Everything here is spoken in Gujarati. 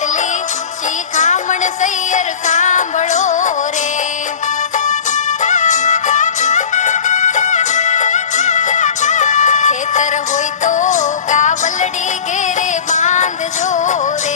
એટલી શિખામણ સૈયર સાંભળો રે. ખેતર હોય તો ગાવલડી ઘેરે બાંધજો રે.